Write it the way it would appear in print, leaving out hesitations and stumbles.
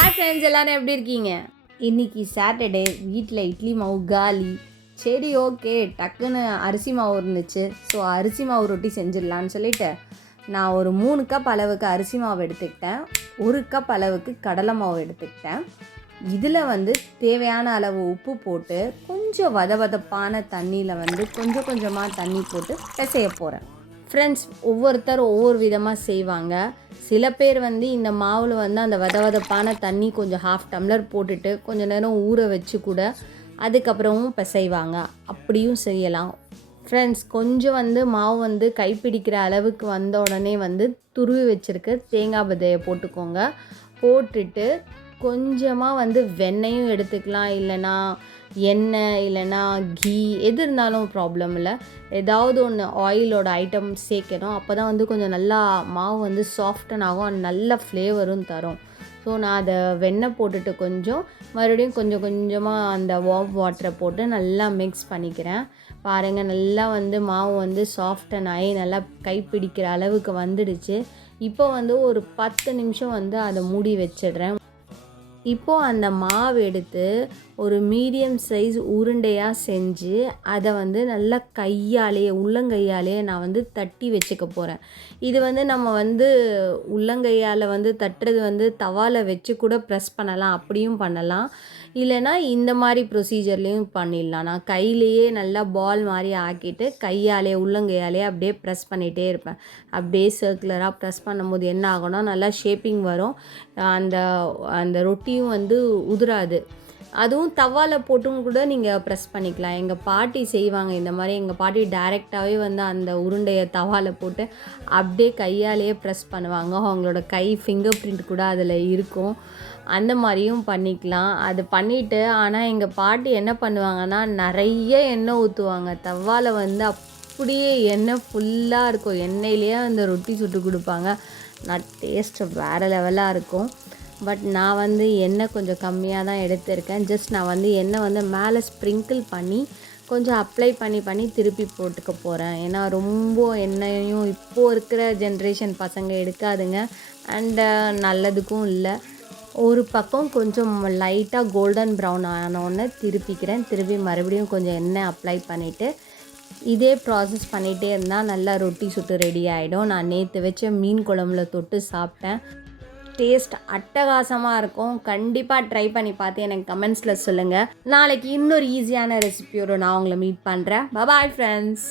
Hi friends, எல்லோரும் எப்படி இருக்கீங்க? இன்றைக்கி சாட்டர்டே, வீட்டில் இட்லி மாவு காலி. சரி, ஓகே, டக்குன்னு அரிசி மாவு இருந்துச்சு. ஸோ அரிசி மாவு ரொட்டி செஞ்சிடலான்னு சொல்லிவிட்டு நான் ஒரு 3 கப் அளவுக்கு அரிசி மாவு எடுத்துக்கிட்டேன். 1 கப் அளவுக்கு கடலை மாவு எடுத்துக்கிட்டேன். இதில் தேவையான அளவு உப்பு போட்டு கொஞ்சம் வதவதப்பான தண்ணியில் கொஞ்சம் கொஞ்சமாக தண்ணி போட்டு பிசைய போகிறேன். ஃப்ரெண்ட்ஸ், ஒவ்வொருத்தர் ஒவ்வொரு விதமாக செய்வாங்க. சில பேர் இந்த மாவில் அந்த வதவதப்பான தண்ணி கொஞ்சம் 1/2 டம்ளர் போட்டுட்டு கொஞ்சம் நேரம் ஊற வச்சு கூட அதுக்கப்புறமும் பிசைவாங்க. அப்படியும் செய்யலாம். ஃப்ரெண்ட்ஸ், கொஞ்சம் மாவு கைப்பிடிக்கிற அளவுக்கு வந்த உடனே துருவி வச்சுருக்க தேங்காய் பதையை போட்டுக்கோங்க. போட்டுட்டு கொஞ்சமாக வெண்ணெயும் எடுத்துக்கலாம், இல்லைனா எண்ணெய், இல்லைனா கீ, எது இருந்தாலும் ப்ராப்ளம் இல்லை. ஏதாவது ஒன்று ஆயிலோட ஐட்டம் சேர்க்கணும். அப்போ தான் கொஞ்சம் நல்லா மாவு சாஃப்டன் ஆகும், நல்ல ஃப்ளேவரும் தரும். ஸோ நான் அதை வெண்ணெய் போட்டுட்டு மறுபடியும் கொஞ்சம் கொஞ்சமாக அந்த வார்ம் வாட்டரை போட்டு நல்லா மிக்ஸ் பண்ணிக்கிறேன். பாருங்கள், நல்லா மாவு சாஃப்டன் ஆகி நல்லா கைப்பிடிக்கிற அளவுக்கு வந்துடுச்சு. இப்போ ஒரு 10 நிமிஷம் அதை மூடி வச்சிடுறேன். இப்போது அந்த மாவு எடுத்து ஒரு மீடியம் சைஸ் உருண்டையாக செஞ்சு அதை நல்லா கையாலேயே உள்ளங்கையாலேயே நான் தட்டி வச்சுக்க போகிறேன். இது நம்ம உள்ளங்கையால் தட்டுறது தவாவில் வச்சு கூட ப்ரெஸ் பண்ணலாம், அப்படியும் பண்ணலாம். இல்லைனா இந்த மாதிரி ப்ரொசீஜர்லேயும் பண்ணிடலாம். நான் கையிலையே நல்லா பால் மாதிரி ஆக்கிட்டு கையாலே உள்ளங்கையாலே அப்படியே ப்ரெஸ் பண்ணிகிட்டே இருப்பேன். அப்படியே சர்க்குலராக ப்ரெஸ் பண்ணும்போது என்ன ஆகும்னா நல்லா ஷேப்பிங் வரும். அந்த அந்த ரொட்டியும் உதிராது. அதுவும் தவாவில் போட்டும் கூட நீங்கள் ப்ரெஸ் பண்ணிக்கலாம். எங்கள் பாட்டி செய்வாங்க இந்த மாதிரி. எங்கள் பாட்டி டைரெக்டாகவே அந்த உருண்டையை தவாவில் போட்டு அப்படியே கையாலேயே ப்ரெஸ் பண்ணுவாங்க. அவங்களோட கை ஃபிங்கர் பிரிண்ட் கூட அதில் இருக்கும். அந்த மாதிரியும் பண்ணிக்கலாம். அது பண்ணிவிட்டு ஆனால் எங்கள் பாட்டி என்ன பண்ணுவாங்கன்னா நிறைய எண்ணெய் ஊற்றுவாங்க. தவாவில் அப்படியே எண்ணெய் ஃபுல்லாக இருக்கும். எண்ணெயிலேயே அந்த ரொட்டி சுட்டு கொடுப்பாங்க. நான் டேஸ்ட்டு வேறு லெவலாக இருக்கும். பட் நான் எண்ணெய் கொஞ்சம் கம்மியாக தான் எடுத்திருக்கேன். ஜஸ்ட் நான் எண்ணெய் மேலே ஸ்ப்ரிங்கிள் பண்ணி கொஞ்சம் அப்ளை பண்ணி திருப்பி போட்டுக்க போகிறேன். ஏன்னா ரொம்ப எண்ணெயும் இப்போது இருக்கிற ஜென்ரேஷன் பசங்க எடுக்காதுங்க. அண்டு நல்லதுக்கும் இல்லை. ஒரு பக்கம் கொஞ்சம் லைட்டாக கோல்டன் ப்ரௌன் ஆனோடனே திருப்பிக்கிறேன். திருப்பி மறுபடியும் கொஞ்சம் எண்ணெய் அப்ளை பண்ணிவிட்டு இதே ப்ராசஸ் பண்ணிகிட்டே இருந்தால் நல்லா ரொட்டி சுட்டு ரெடி ஆகிடும். நான் நேற்று வச்ச மீன் குழம்புல தொட்டு சாப்பிட்டேன். டேஸ்ட் அட்டகாசமாக இருக்கும். கண்டிப்பாக ட்ரை பண்ணி பார்த்து எனக்கு கமெண்ட்ஸில் சொல்லுங்கள். நாளைக்கு இன்னொரு ஈஸியான ரெசிபியோடு நான் உங்களை மீட் பண்ணுறேன். Bye friends.